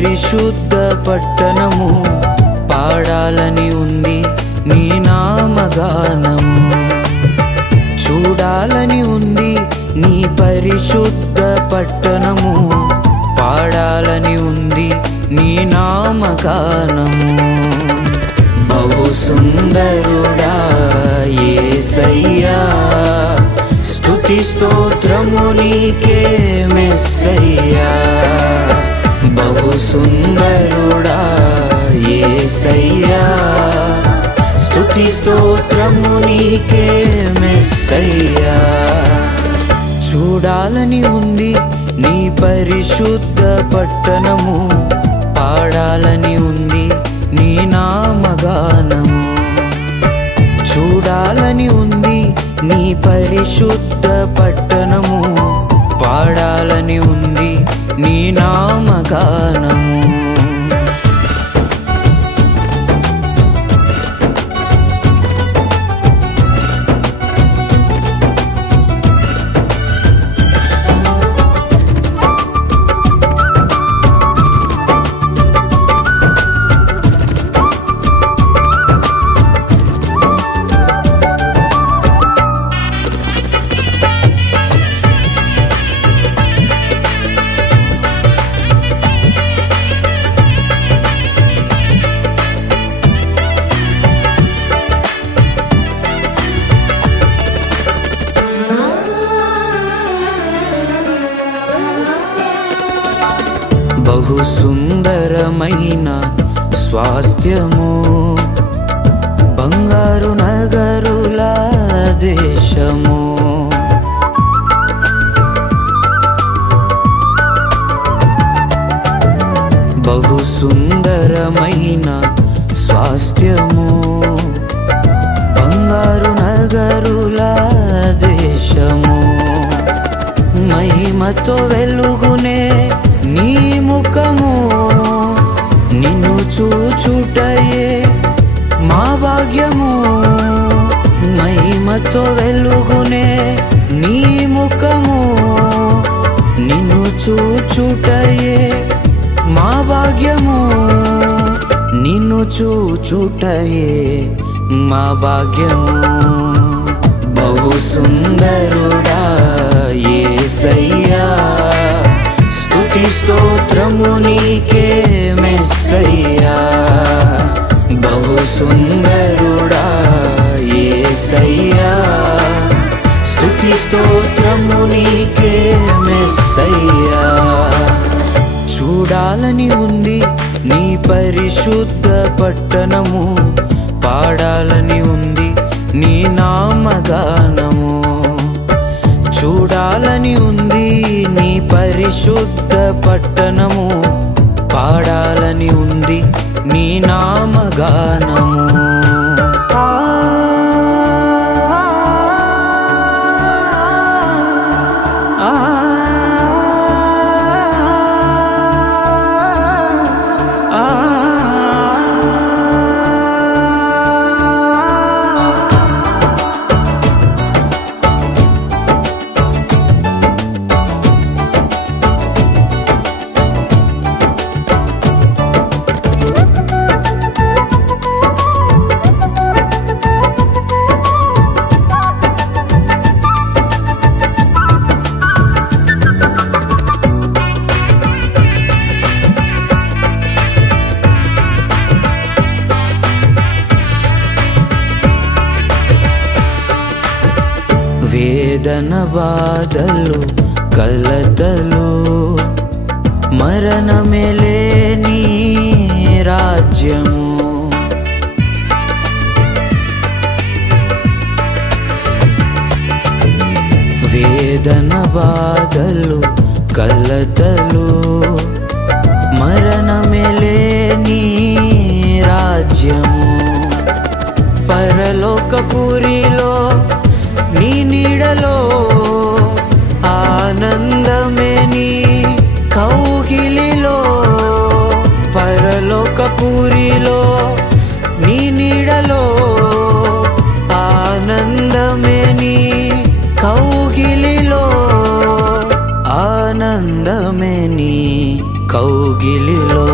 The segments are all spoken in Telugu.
పరిశుద్ధ పట్టణము పాడాలని ఉంది నీ నామగానము చూడాలని ఉంది నీ పరిశుద్ధ పట్టణము పాడాలని ఉంది నీ నామగానము బహు సుందరుడా యేసయ్యా స్తుతి స్తోత్రము నీకే మెస్సయ్యా బహు సుందరుడా యేసయ్యా స్తుతి స్తోత్రము నీకే మెస్సయ్యా చూడాలని ఉంది నీ పరిశుద్ధ పట్టణము పాడాలని ఉంది నీ నామగానము చూడాలని ఉంది నీ పరిశుద్ధ పట్టణము పాడాలని ఉంది నీ నామగానము బహు సుందరమైన స్వాస్థ్యము బంగారు నగరుల దేశము బహు సుందరమైన స్వాస్థ్యము బంగారు నగరుల దేశము మహిమతో వెలుగునే నీ ముఖము నిన్ను చూచుటయే మా భాగ్యము మహిమతో వెలుగునే నీ ముఖము నిన్ను చూచుటయే మా భాగ్యము నిన్ను చూచుటయే మా భాగ్యము బహు సుందరుడా యేసయ్యా స్తుతి స్తోత్రము నీకే మెస్సయ్యా బహు సుందరుడా యేసయ్యా స్తుతి స్తోత్రము నీకే మెస్సయ్యా చూడాలని ఉంది నీ పరిశుద్ధ పట్టణము పాడాలని ఉంది నీ నామగానము చూడాలని ఉంది నీ పరిశుద్ధ పట్టణము పాడాలని ఉంది నీ నామగానము వేదన బాధలు కలతలు మరణమే లేని రాజ్యము వేదన బాధలు కలతలు మరణమే లేని రాజ్యము పరలోకపురిలో నీ నీడలో ఆనందమే నీ కౌగిలిలో పరలోకపురిలో నీ నీడలో ఆనందమే నీ కౌగిలిలో ఆనందమే నీ కౌగిలిలో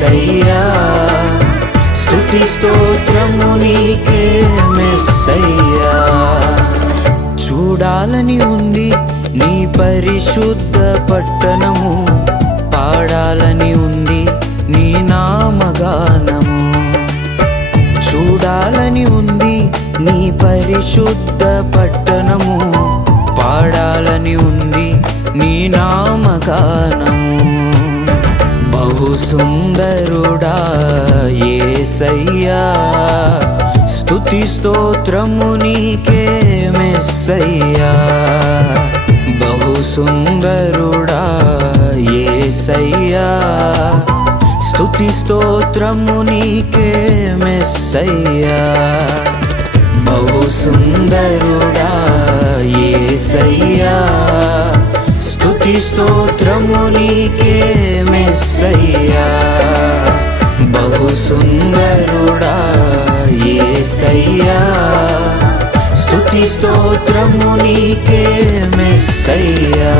యేసయ్యా స్తుతి స్తోత్రము నీకే మెస్సయ్యా చూడాలని ఉంది నీ పరిశుద్ధ పట్టణము పాడాలని ఉంది నీ నామగానము చూడాలని ఉంది నీ పరిశుద్ధ పట్టణము పాడాలని ఉంది నీ నామగానము బహు సుందరుడా యేసయ్యా స్తుతి స్తోత్రము నీకే మెస్సయ్యా బహు సుందరుడా యేసయ్యా స్తుతి స్తోత్రము నీకే మెస్సయ్యా బహు సుందరుడా యేసయ్యా స్తుతి స్తోత్రము నీకే మెస్సయ్యా బహు సుందరుడా యేసయ్యా స్తుతి స్తోత్రము నీకే మెస్సయ్యా